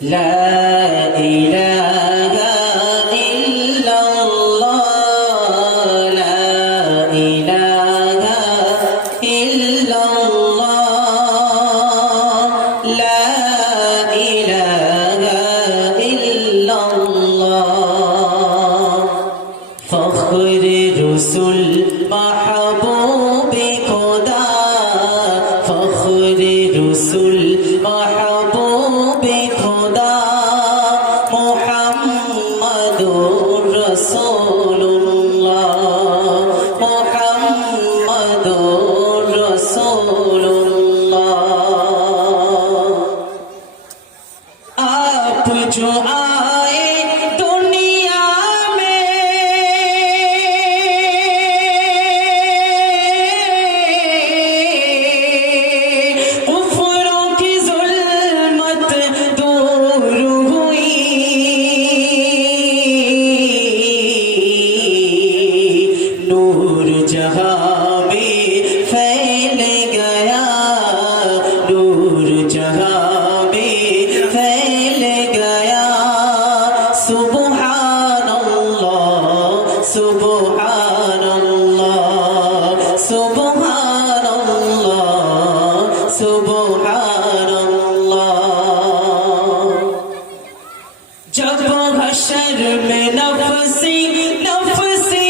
لا إله إلا الله لا إله إلا الله لا إله إلا الله فخر رسول محبوب خدا فخر رسول محبوب خدا محمد رسول الله محمد رسول الله आप जो आए दुनिया में कुफ्रों की जुल्मत दूर हुई नूर जहां में फैल गया नूर जहां में फैल गया सुबहानल्लाह सुबहानल्लाह सुबहानल्लाह सुबहानल्लाह जब हशर में नफसी नफसी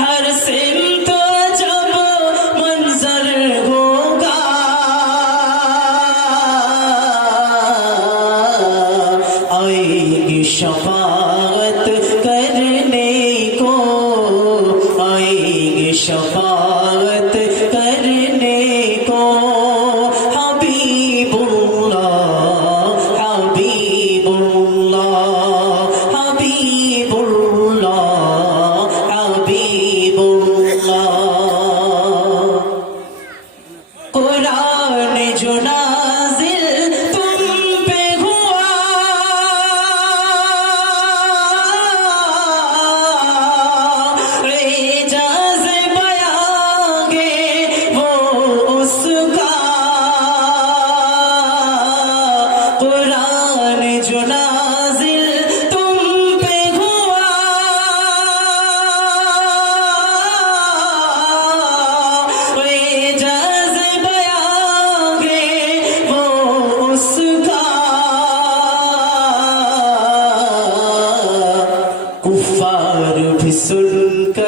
हर सिमत जब मंजर होगा आएगी शफाअत करने को आएगी शफाअत करने को हबीबुल्लाह हबीबुल्लाह हबीबुल्लाह हबीबुल्लाह कुरान जो नाज़िल तुम पे हुआ एजाज़ बयागे वो उसका कुरान जो नाज़िल तुम पे हुआ एजाज़ बयागे वो उसका कुफ्फार भी सुनकर